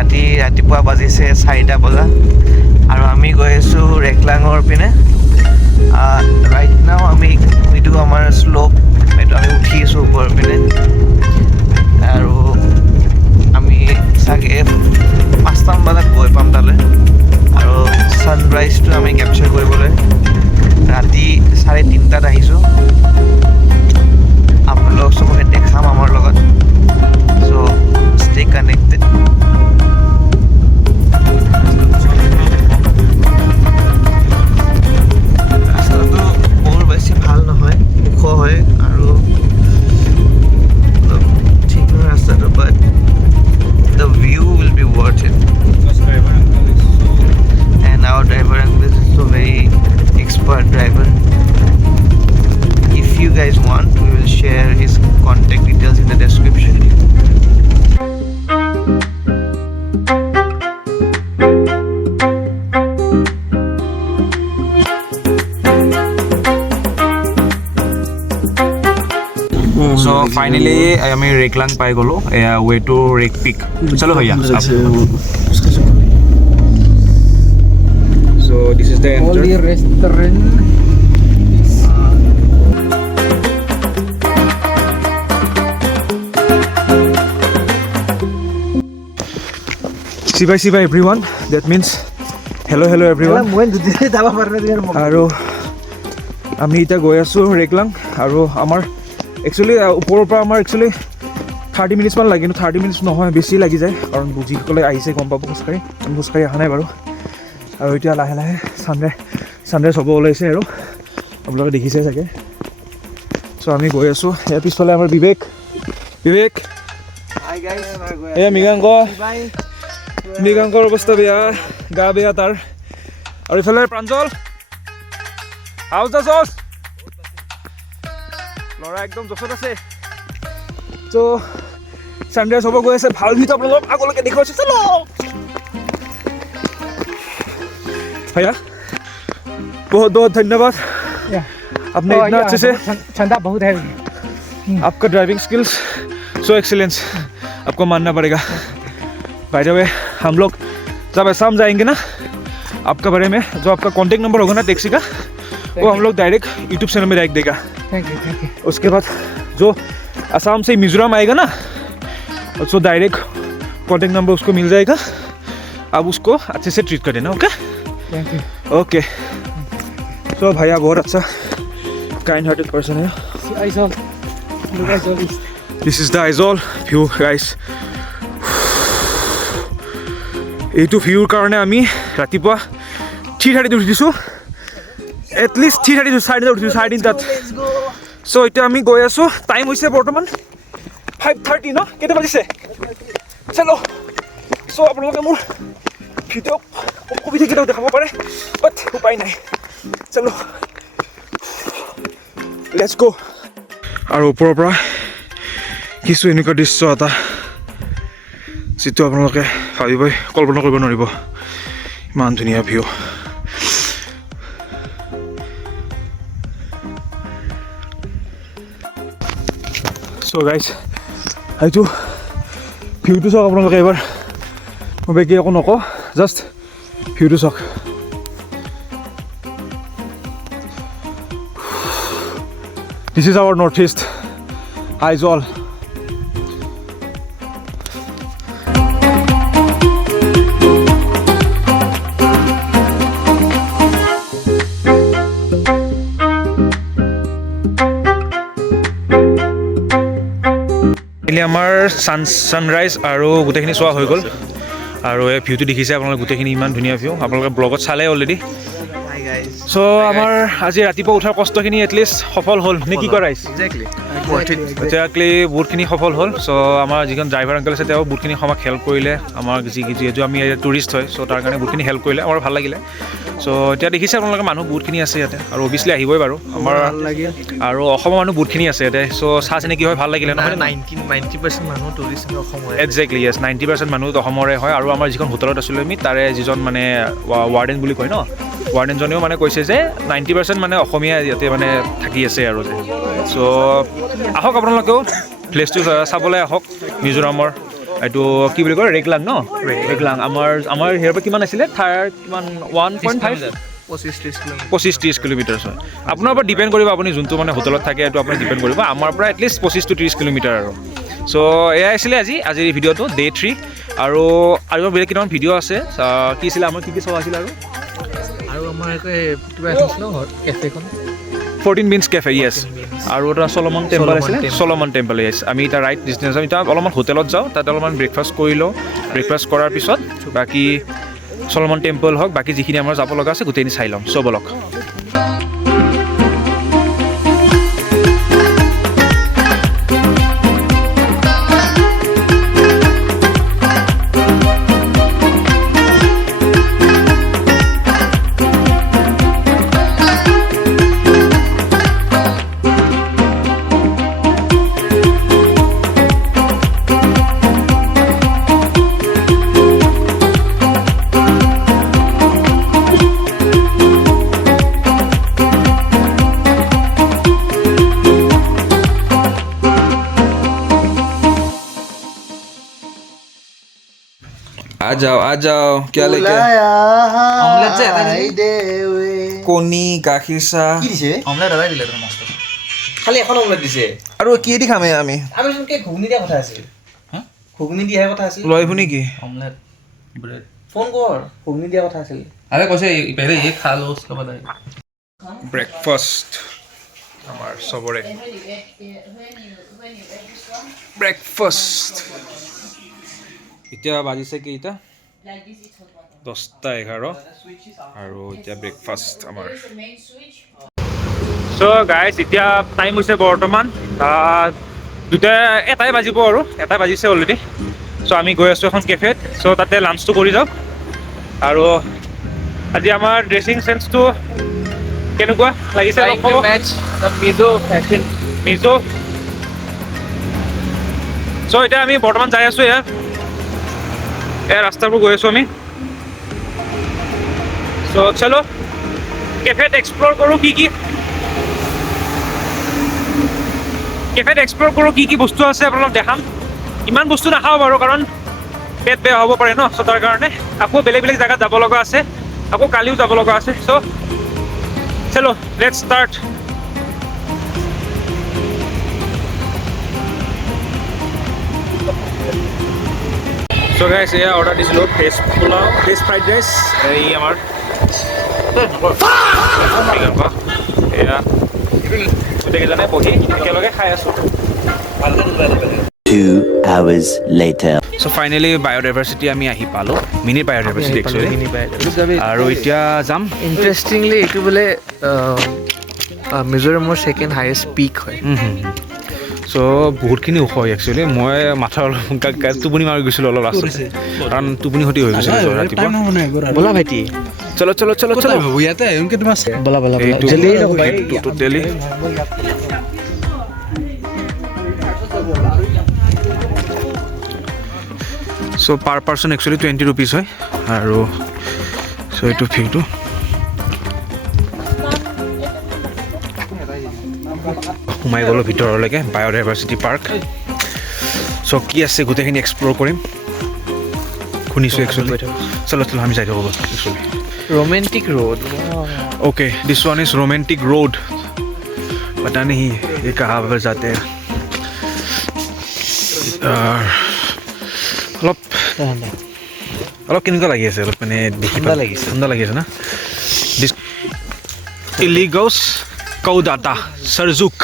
ৰাতিপুৱা বাজিছে 4টা বজা আৰু আমি গৈ আছোঁ ৰেকলাঙৰ পিনে ৰাইট নাও আমি এইটো আমাৰ শ্লোপ এইটো আমি উঠি আছোঁ ওপৰৰ পিনে আৰু আমি চাগে 5টামান বজাত গৈ পাম তালৈ আৰু ছানৰাইজটো আমি কেপচাৰ কৰিবলৈ ৰাতি 3:30 আহিছোঁ আপোনালোক চবকে দেখাম আমাৰ লগত চ' ষ্টে কানেক্টেড ৰাস্তাটো বৰ বেছি ভাল নহয় ওখ হয় আৰু অলপ ঠিক নহয় ৰাস্তাটো বাট the view will be worth it and our driver uncle is so very expert driver. If you guys want, we will share his contact details in the description. So finally আমি ৰেকলাং পাই গ'লো ৱে টু ৰেক পিক চলো ভैया so this is the All the entrance restaurant is Sibai everyone that means hello everyone মই দুদিনে যাব পৰা নাই আৰু আৰু আমি এতিয়া গৈ আছোঁ ৰেকলাং আৰু আমাৰ একচুৱেলি ওপৰৰ পৰা আমাৰ একচুৱেলি 30 মিনিটছমান লাগে কিন্তু 30 মিনিটছ নহয় বেছি লাগি যায় কাৰণ যিসকলে আহিছে গম পাব খোজকাঢ়ি আমি খোজকাঢ়ি অহা নাই বাৰু আৰু এতিয়া লাহে লাহে ছানৰাইজ হ'ব ওলাইছে আৰু আপোনালোকে দেখিছে চাগে চ' আমি গৈ আছোঁ ইয়াৰ পিছফালে আমাৰ বিবেক Hi guys. এয়া মৃগাংকৰ অৱস্থা বেয়া গা বেয়া তাৰ আৰু ইফালে প্ৰাঞ্জল হাউচ দা চচ ল'ৰা একদম জছত আছে ত' ছানৰাইজ হ'ব গৈ আছে ভাল ভিউটো আপোনালোকক আগলৈকে দেখুৱাইছোঁ চলো भैया बहुत बहुत धन्यवाद आपने इतना अच्छे से ठंडा बहुत है आपका ड्राइविंग स्किल्स सो एक्सीलेंस आपको मानना पड़ेगा बाय द वे हम लोग जब असम जाएंगे ना आपका बारे में जो आपका कॉन्टेक्ट नंबर होगा ना टैक्सी का वो हम लोग डायरेक्ट यूट्यूब चैनल में डायरेक्ट देगा थैंक यू उसके बाद जो असम से मिजोरम आएगा ना सो डायरेक्ट कॉन्टेक्ट नंबर उसको मिल जाएगा आप उसको अच्छे से ट्रीट कर देना okay thank you okay so भैया बहुत अच्छा काइंड हार्टेड पर्सन है Aizawl look Aizawl this is the Aizawl view guys এইটো ভিউৰ কাৰণে আমি ৰাতিপুৱা 3:30 উঠিছোঁ এটলিষ্ট 3:30 চাইডত উঠিছোঁ 3:30 চ' এতিয়া আমি গৈ আছোঁ টাইম হৈছে বৰ্তমান 5:30 ন কেইটা বাজিছে চলো চ' আপোনালোকে মোৰ ভিডিঅ' অসুবিধা কেইটাও দেখাব পাৰে বাট উপায় নাই চলো লেটছ গো আৰু ওপৰৰ পৰা কিছু এনেকুৱা দৃশ্য এটা যিটো আপোনালোকে ভাবিবই কল্পনা কৰিব নোৱাৰিব ইমান ধুনীয়া ভিউ চ' গাইজ এইটো ভিউটো চাওক আপোনালোকে এবাৰ মই বেছি একো নকওঁ জাষ্ট ভিউটো চাওক দিছ is our north east Aizawl আমাৰ ছানৰাইজ আৰু গোটেইখিনি চোৱা হৈ গ'ল আৰু এই ভিউটো দেখিছে আপোনালোকে গোটেইখিনি ইমান ধুনীয়া ভিউ আপোনালোকে ব্লগত চালে অলৰেডি চ' আমাৰ আজি ৰাতিপুৱা উঠাৰ কষ্টখিনি এটলিষ্ট সফল হ'ল নে কি কৰা ৰাইজ এতিয়াকলি বহুতখিনি সফল হ'ল চ' আমাৰ যিখন ড্ৰাইভাৰ আংকল আছে তেওঁ বহুতখিনি আমাক হেল্প কৰিলে আমাৰ যিহেতু আমি টুৰিষ্ট হয় চ' তাৰ কাৰণে বহুতখিনি হেল্প কৰিলে আমাৰ ভাল লাগিলে চ' এতিয়া দেখিছে আপোনালোকে মানুহ বহুতখিনি আছে ইয়াতে আৰু অভিয়াছলি আহিবই বাৰু আমাৰ আৰু অসমৰ মানুহ বহুতখিনি আছে ইয়াতে চ' চাহ চিনাকি হয় ভাল লাগিলে নহয় 90% মানুহ টুৰিষ্ট অসমৰ একজেক্টলি য়েছ 90% মানুহ অসমৰে হয় আৰু আমাৰ যিখন হোটেলত আছিলোঁ আমি তাৰে যিজন মানে ৱাৰ্ডেন বুলি কয় ন ৱাৰ্ডেনজনেও মানে কৈছে যে 90% মানে অসমীয়া ইয়াতে মানে থাকি আছে আৰু যে চ' আহক আপোনালোকেও প্লেচটো চাবলৈ আহক মিজোৰামৰ এইটো কি বুলি কয় ৰেকলাং ন ৰেকলাং আমাৰ হেৰিৰ পৰা কিমান আছিলে কিমান 1.5 25-30 কিলোমিটাৰ হয় আপোনাৰ ওপৰত ডিপেণ্ড কৰিব আপুনি যোনটো মানে হোটেলত থাকে এইটো আপুনি ডিপেণ্ড কৰিব আমাৰ পৰা এটলিষ্ট 25 to 30 কিলোমিটাৰ আৰু চ' এয়া আছিলে আজিৰ এই ভিডিঅ'টো ডে 3 আৰু বেলেগ কেইটামান ভিডিঅ' আছে কি আছিলে আমাৰ কি চোৱা আছিল আৰু আমাৰ কিবা আছিল কেফেখন 14 Beans Cafe য়েছ আৰু এটা চলমন টেম্পল আছিলে চলমন টেম্পল য়েছ আমি এতিয়া ৰাইট ডিষ্টেঞ্চ আমি এতিয়া অলপমান হোটেলত যাওঁ তাতে অলপমান ব্ৰেকফাষ্ট কৰি লওঁ ব্ৰেকফাষ্ট কৰাৰ পিছত বাকী চলমন টেম্পল হওক বাকী যিখিনি আমাৰ যাব লগা আছে গোটেইখিনি চাই ল'ম চব বলক आ जाओ क्या लेके অমলেট যে এটা কণী গাখীৰ চাহ কি দিছে অমলেট এটা দিলে তোমাৰ মস্ত খালি এখন অমলেট দিছে আৰু কি দি খামে আমি আমি কি ঘুগনি দিয়া কথা আছিল হা ঘুগনি দিয়া কথা আছিল লৈ আহিব নেকি অমলেট ব্ৰেড ফোন কৰ ঘুগনি দিয়া কথা আছিল अरे कैसे पहले ये खा लो उसके बाद ব্ৰেকফাষ্ট আমাৰ চবৰে ব্ৰেকফাষ্ট এতিয়া বাজিছে কেইটা 10:11 আৰু এতিয়া ব্ৰেকফাষ্ট আমাৰ চ' গাইজ এতিয়া টাইম হৈছে বৰ্তমান এটাই বাজিব আৰু এটাই বাজিছে অলৰেডি চ' আমি গৈ আছোঁ এখন কেফেত চ' তাতে লাঞ্চটো কৰি যাওঁ আৰু আজি আমাৰ ড্ৰেছিং চেন্সটো কেনেকুৱা লাগিছে মিজো চ' এতিয়া আমি বৰ্তমান যাই আছোঁ এয়া ৰাস্তাবোৰ গৈ আছোঁ আমি চ' চলো কেফেত এক্সপ্ল'ৰ কৰোঁ কি বস্তু আছে আপোনালোক দেখাম ইমান বস্তু নাখাওঁ বাৰু কাৰণ পেট বেয়া হ'ব পাৰে ন চ' তাৰ কাৰণে আকৌ বেলেগ জেগাত যাব লগা আছে আকৌ কালিও যাব লগা আছে চ' চলো লেটছ ষ্টাৰ্ট চ' গাইছ এয়া অৰ্ডাৰ দিছিলোঁ veg pulao veg fried rice এই আমাৰ এয়া গোটেইকেইজনে বহি একেলগে খাই আছোঁ Two hours later. চ' ফাইনেলি বায়'ডাইভাৰ্চিটি আমি আহি পালোঁ মিনি বায়'ডাইভাৰ্চিটি একচুৱেলি আৰু এতিয়া যাম ইণ্টাৰেষ্টিংলি এইটো বোলে মিজোৰামৰ ছেকেণ্ড হাইয়েষ্ট পিক হয় চ' বহুতখিনি ওখ হয় একচুৱেলি মই মাথা অলপ টোপনি মাৰি গৈছিলোঁ অলপ লাষ্টত কাৰণ টোপনি ক্ষতি হৈ গৈছিলে ৰাতিপুৱা ব'লা ভাইটি চলো ইয়াতে ব'লা এইটো টোটেলি চ' পাৰ পাৰ্চন একচুৱেলি 20 rupees হয় আৰু চ' এইটো ফিটো সোমাই গ'লোঁ ভিতৰলৈকে বায়'ডাইভাৰ্চিটি পাৰ্ক চ' কি আছে গোটেইখিনি এক্সপ্ল'ৰ কৰিম শুনিছোঁ একচুৱেলি চলো আমি যাই থাকোঁ actually romantic road okay this one is romantic road पता नहीं ये कहाँ पर जाते हैं অলপ কেনেকুৱা লাগি আছে অলপ মানে ঠাণ্ডা লাগি আছে না দিছ ইলিগছ কৌদাতা সৰজুক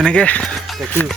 এনেকৈ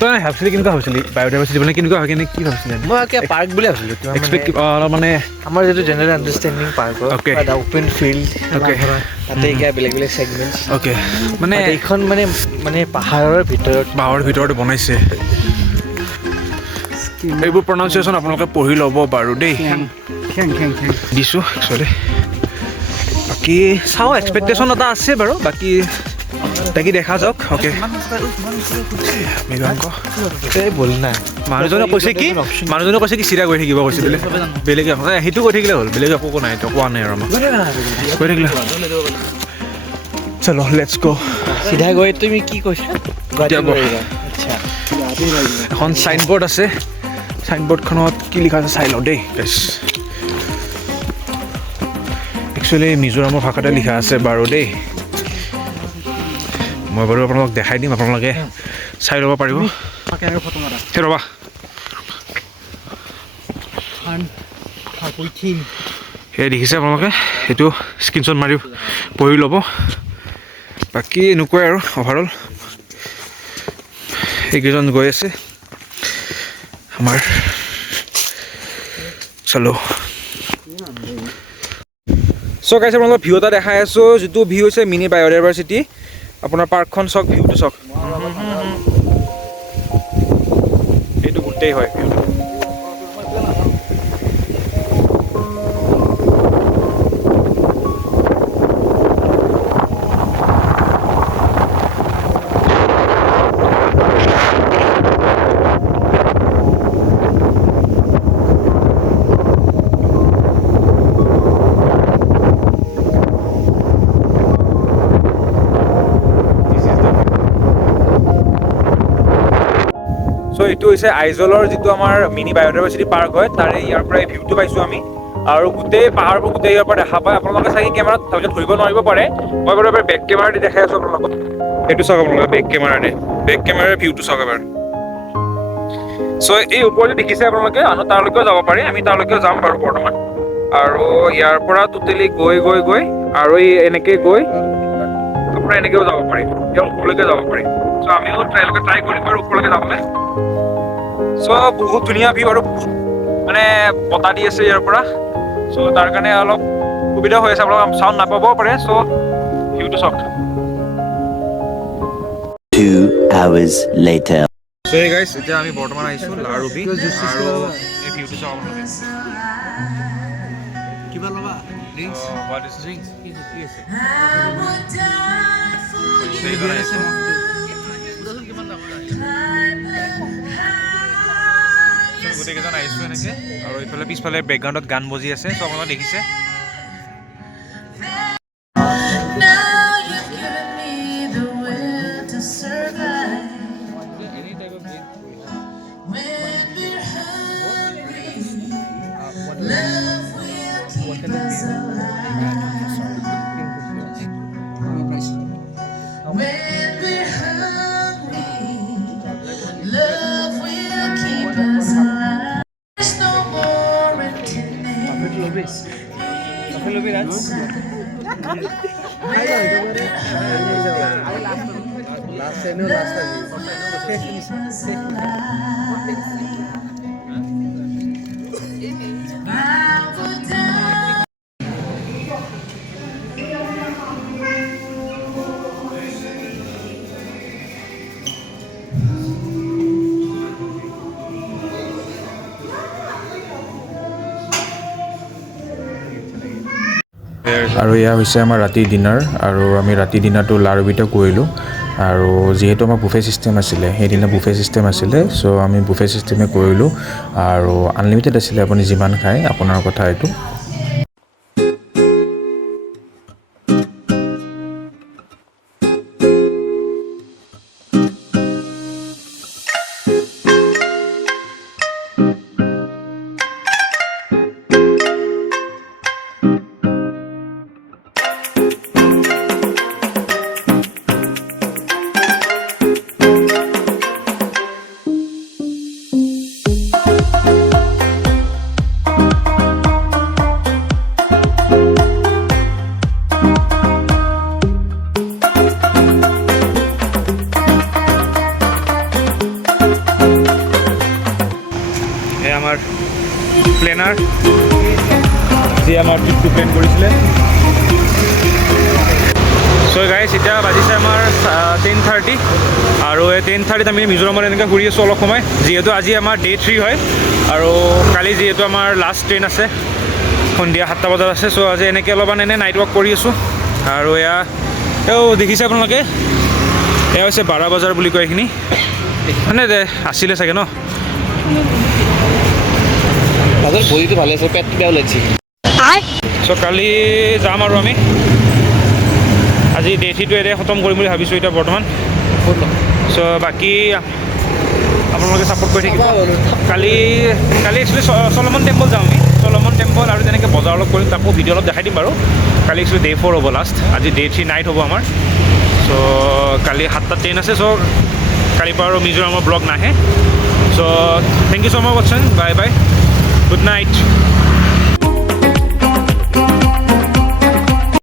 তই ভাবিছিলি কেনেকুৱা ভাবিছিলি বায়'ডাইভাৰ্চিটি মানে কেনেকুৱা হয় কেনে কি ভাবিছিলি মই পাৰ্ক বুলি ভাবিছিলোঁ এক্সপেক্ট অলপ মানে আমাৰ যিটো জেনেৰেল আণ্ডাৰষ্টেণ্ডিং পাৰ্কৰ Okay. Open field Okay. তাতে এতিয়া বেলেগ ছেগমেণ্টছ অ'কে মানে এইখন মানে পাহাৰৰ ভিতৰতে বনাইছে এইবোৰ প্ৰনাউন্সিয়েশ্যন আপোনালোকে পঢ়ি ল'ব বাৰু দেই দিছোঁ একচুৱেলি বাকী চাওঁ এক্সপেক্টেশ্যন এটা আছে বাৰু বাকী দেখা যাওক অ'কে মানুহজনে কৈছে কি চিধা গৈ থাকিব কৈছে বেলেগে সেইটো কৈ থাকিলে হ'ল বেলেগ একো নাই কোৱা নাই আৰু আমাক কৈ থাকিলে চলো লেটছ গ' চিধা গৈ তুমি কি কৈছা এখন চাইনবোৰ্ড আছে, চাইনবোৰ্ডখনত কি লিখা আছে চাই লওঁ দেই গাইছ। একচুৱেলি মিজোৰামৰ ভাষাতে লিখা আছে বাৰু দেই, মই বাৰু আপোনালোকক দেখাই দিম, আপোনালোকে চাই ল'ব পাৰিব। সেই ৰ'বা সেয়া দেখিছে আপোনালোকে, সেইটো স্ক্ৰীনশ্বট মাৰি পঢ়ি ল'ব। বাকী এনেকুৱাই আৰু অভাৰঅল এইকেইজন গৈ আছে আমাৰ চলো। চ' গাইছ আপোনালোকক ভিউ এটা দেখাই আছোঁ, যিটো ভিউ হৈছে মিনি বায়'ডাইভাৰ্চিটি। আপোনাৰ পাৰ্কখন চাওক, ভিউটো চাওক, এইটো গোটেই হয় ভিউটো। চ' এইটো হৈছে আইজলৰ যিটো আমাৰ মিনি বায়'ডাইভাৰ্চিটি পাৰ্ক হয়, তাৰে ইয়াৰ পৰা এই ভিউটো পাইছোঁ আমি। আৰু গোটেই পাহাৰবোৰ গোটেই ইয়াৰ পৰা দেখা পায়। আপোনালোকে চাগে কেমেৰাত ভালকৈ ধৰিব নোৱাৰিব পাৰে, মই বাৰু এবাৰ বেক কেমেৰা দি দেখাই আছোঁ আপোনালোকক। এইটো চাওক আপোনালোকে বেক কেমেৰাৰে, বেক কেমেৰাৰ ভিউটো চাওক এবাৰ। চ' এই ওপৰতে দেখিছে আপোনালোকে, তাৰলৈকেও যাব পাৰি, আমি তাৰলৈকেও যাম বাৰু বৰ্তমান। আৰু ইয়াৰ পৰা টোটেলি গৈ গৈ গৈ আৰু এই এনেকৈ গৈ আপোনাৰ এনেকৈও যাব পাৰি, ইয়াৰ ওপৰলৈকে যাব পাৰি। চ' আমিও ট্ৰাই কৰিম বাৰু ওপৰলৈকে যাবলৈ। চ' বহুত ধুনীয়া ভিউ আৰু বহুত মানে বতাহ দি আছে ইয়াৰ পৰা, চ' তাৰ কাৰণে অলপ সুবিধা হৈ আছে, আপোনালোকে চাউণ্ড নাপাবও পাৰে। চ' ভিউটো চাওক। 2 hours later. চ' এই গাইছ, এতিয়া আমি বৰ্তমান আহিছোঁ লাৰুবি, আৰু এই ভিউটো চাওক আপোনালোকে। কিবা ল'বা? What is drinks? গোটেইকেইজন আহিছোঁ এনেকৈ, আৰু এইফালে পিছফালে বেকগ্ৰাউণ্ডত গান বজি আছে, চ' আপোনালোকে দেখিছে। আৰু এয়া হৈছে আমাৰ ৰাতিৰ ডিনাৰ, আৰু আমি ৰাতিৰ ডিনাৰটো লাৰুবিতে কৰিলোঁ। আৰু যিহেতু আমাৰ বুফে ছিষ্টেম আছিলে, সেইদিনা বুফে ছিষ্টেম আছিলে, চ' আমি বুফে ছিষ্টেমে কৰিলোঁ। আৰু আনলিমিটেড আছিলে, আপুনি যিমান খায় আপোনাৰ কথা এইটো। আমাৰ প্লেনাৰ যি আমাৰ ট্ৰিপটো প্লেন কৰিছিলে। চ' গাইছ, এতিয়া বাজিছে আমাৰ 10:30, আৰু এই 10:30ত আমি মিজোৰামত এনেকৈ ঘূৰি আছোঁ অলপ সময়, যিহেতু আজি আমাৰ Day 3 হয়, আৰু কালি যিহেতু আমাৰ লাষ্ট ট্ৰেইন আছে, সন্ধিয়া 7টা বজাত আছে। চ' আজি এনেকৈ অলপমান এনে নাইট ৱাক কৰি আছোঁ। আৰু এয়া দেখিছে আপোনালোকে, এয়া হৈছে 12 বজাৰ বুলি কয়, এইখিনি মানে আছিলে চাগে ন। বডিটো ভালে আছে, পেটটো বেয়া ওলাইছে। চ' কালি যাম আৰু আমি আজি Day 3টো এনে খতম কৰিম বুলি ভাবিছোঁ এতিয়া বৰ্তমান। চ' বাকী আপোনালোকে ছাপোৰ্ট কৰি থাকিব কালি একচুৱেলি চলমন টেম্পল যাওঁ আমি চলমন টেম্পল আৰু তেনেকৈ বজাৰ অলপ কৰিম তাকো ভিডিঅ' অলপ দেখাই দিম বাৰু কালি একচুৱেলি ডে 4 হ'ব লাষ্ট আজি ডে 3 নাইট হ'ব আমাৰ চ' কালি 7টা ট্ৰেইন আছে চ' কালিৰ পৰা আৰু মিজোৰামৰ ব্লগ নাহে so' thank you so' much ৱাটছিং বাই বাই গুড নাইট